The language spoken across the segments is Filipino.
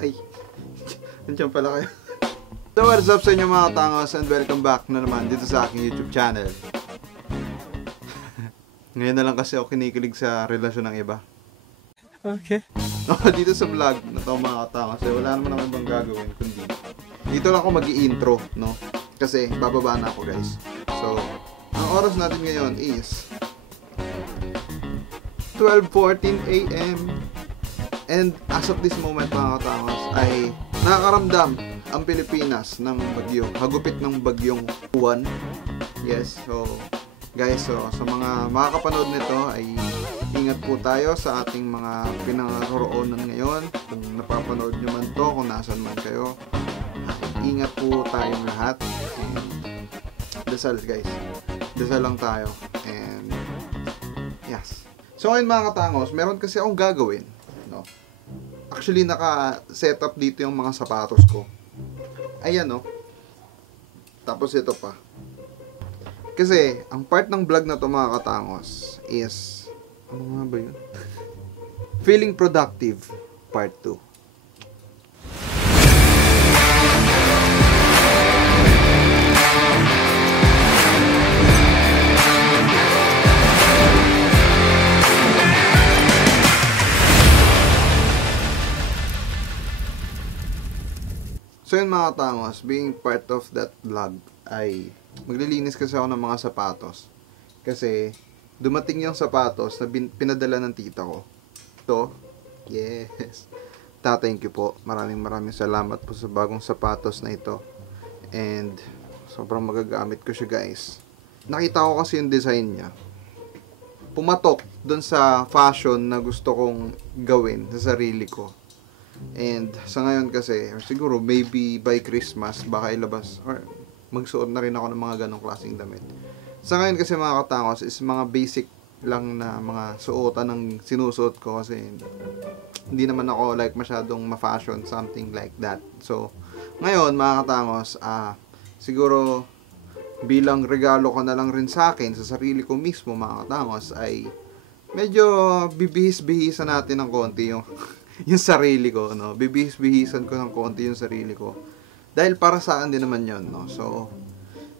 Ay, nandiyan pala kayo. So what's up sa inyo mga tangos, and welcome back na naman dito sa aking YouTube channel. Ngayon na lang kasi ako kinikilig sa relasyon ng iba. Okay. Dito sa vlog na to mga tangos, wala naman akong ibang gagawin kundi dito lang ako mag-i-intro, no? Kasi bababa na ako guys. So, ang oras natin ngayon is 12:14 AM. And as of this moment mga katangos ay nakakaramdam ang Pilipinas ng bagyo, hagupit ng bagyong Juan. Yes, so guys, so sa mga makakapanood nito ay ingat po tayo sa ating mga pinangaroroonan ngayon. Kung napapanood nyo man to, kung nasan man kayo, ingat po tayong lahat. And dasal guys, dasal lang tayo. And yes, so ngayon mga katangos, meron kasi akong gagawin, no? Actually naka-set up dito yung mga sapatos ko. Ayan, no? Tapos ito pa. Kasi ang part ng vlog na to mga katangos is, ano nga ba yun? Feeling productive part 2. So yun mga tangos, being part of that vlog ay maglilinis kasi ako ng mga sapatos. Kasi dumating yung sapatos na pinadala ng tita ko. Ito, yes. Thank you po. Maraming salamat po sa bagong sapatos na ito. And sobrang magagamit ko siya guys. Nakita ko kasi yung design niya. Pumatok dun sa fashion na gusto kong gawin sa sarili ko. And sa ngayon kasi, or siguro maybe by Christmas baka ilabas or magsuot na rin ako ng mga ganong klaseng damit. Sa ngayon kasi mga katangos is mga basic lang na mga suotan ng sinusuot ko kasi hindi naman ako like masyadong ma-fashion, something like that. So ngayon mga katangos, siguro bilang regalo ko na lang rin sa akin, sa sarili ko mismo mga katangos, ay medyo bibihis-bihisan natin ng konti yung yung sarili ko, no? Bibihis-bihisan ko ng konti yung sarili ko. Dahil para sa akin din naman yun, no? So,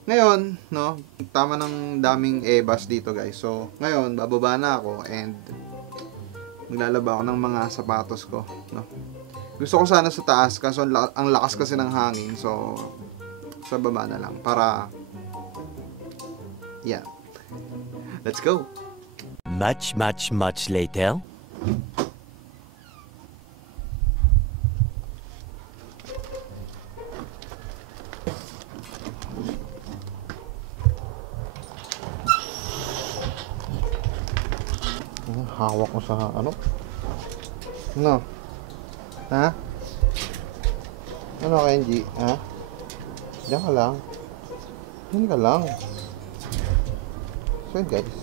ngayon, no? Tama ng daming ebas dito, guys. So, ngayon, bababa na ako and maglalaba ako ng mga sapatos ko, no? Gusto ko sana sa taas, kaso ang lakas kasi ng hangin. So, sa baba na lang. Para, yeah. Let's go! Much later. Hawak ko sa ano? Ano? Ha? Ano Kenji? Ha? Diyan ka lang. Diyan ka lang. So guys,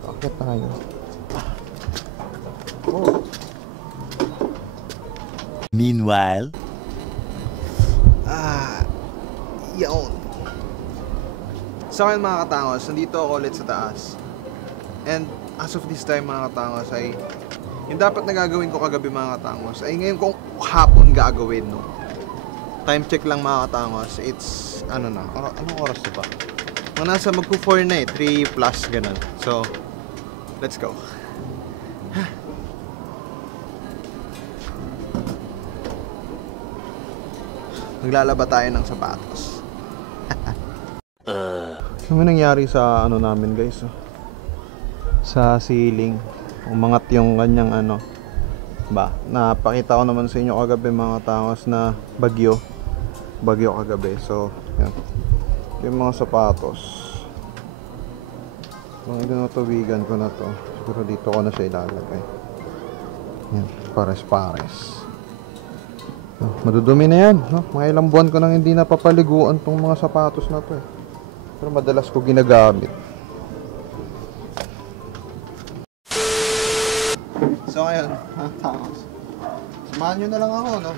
bakit tayo? Oh. Meanwhile, Yaon. So ngayon mga katangos, nandito ako ulit sa taas. And as of this time mga katangos ay yung dapat na gagawin ko kagabi mga katangos ay ngayon kong hapon gagawin, no? Time check lang mga katangos, it's ano na, anong oras na ba? Nasa magpo-4 na 3 plus ganun. So let's go. Maglalaba tayo ng sapatos. Ano nangyari sa ano namin guys, sa ceiling? Umangat yung kanyang ano ba, napakita ko naman sa inyo kagabi mga tangos na bagyo kagabi. So yan, yung mga sapatos, mga tinutubigan ko na to, siguro dito ko na siya ilalagay. Yan, pares madudumi na yan, no? Mga ilang buwan ko nang hindi napapaliguan tong mga sapatos na to pero madalas ko ginagamit. So ngayon, tangos, Samahan nyo na lang ako, no?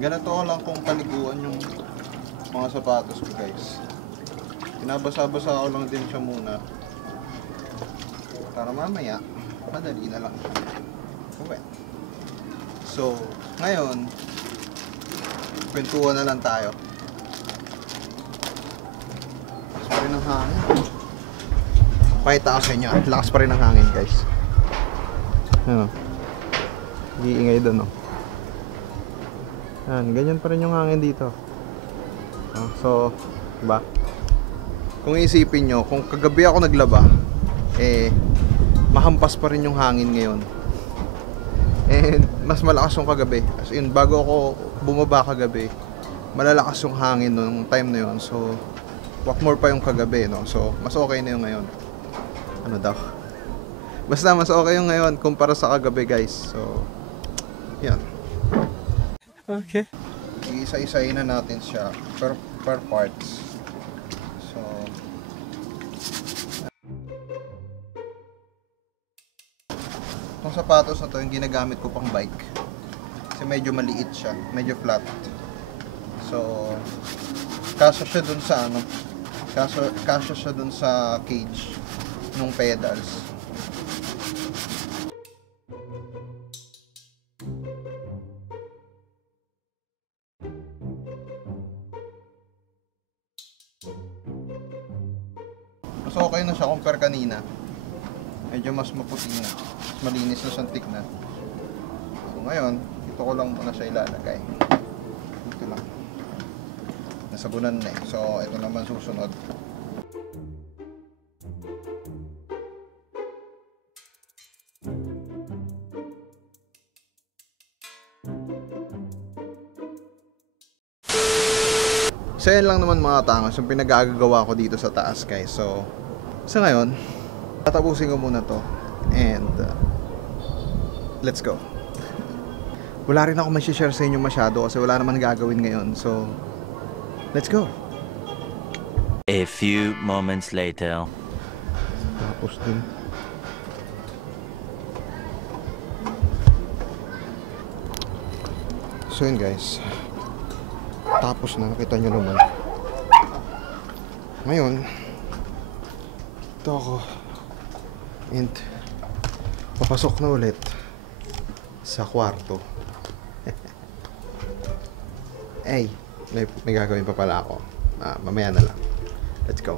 Ganito ko lang kung paliguan yung mga sapatos ko, guys. Pinabasa-basa ko lang din siya muna. Para mamaya, madali na lang siya. Okay. So, ngayon, kwentuhan na lang tayo. Lakas pa rin ang hangin. Pakita ko sa inyo. Lakas pa rin ang hangin, guys. Ano? Iingay doon, no? Yan, ganyan pa rin yung hangin dito. So, diba? Kung isipin nyo, kung kagabi ako naglaba, mahampas pa rin yung hangin ngayon. And mas malakas yung kagabi. As in, bago ako bumaba kagabi, malalakas yung hangin nung time na yun. So, what more pa yung kagabi, no? So, mas okay na yung ngayon. Ano daw? Basta mas okay yung ngayon kumpara sa kagabi, guys. So, yan. Okay. Isa-isahin na natin siya per parts. So, itong sapatos na to yung ginagamit ko pang bike. Kasi medyo maliit siya, medyo flat. So, kasya siya dun sa ano, kasya siya dun sa cage nung pedals. Mas okay na siya compare kanina. Medyo mas maputi na. Mas malinis na siyang tignan. So ngayon, dito ko lang muna siya ilalagay. Dito lang. Nasabunan na eh. So ito naman susunod. So yan lang naman mga tangos yung pinag-aagawa ko dito sa taas, guys. So sa ngayon, tatapusin ko muna to. And let's go. Wala rin ako may-share sa inyo masyado kasi wala naman gagawin ngayon. So let's go. A few moments later. Tapos din. So yun, guys. Tapos na, nakita nyo naman. Ngayon, ito ako. And papasok na ulit sa kwarto. Ay, may gagawin pa pala ako. Mamaya na lang. Let's go.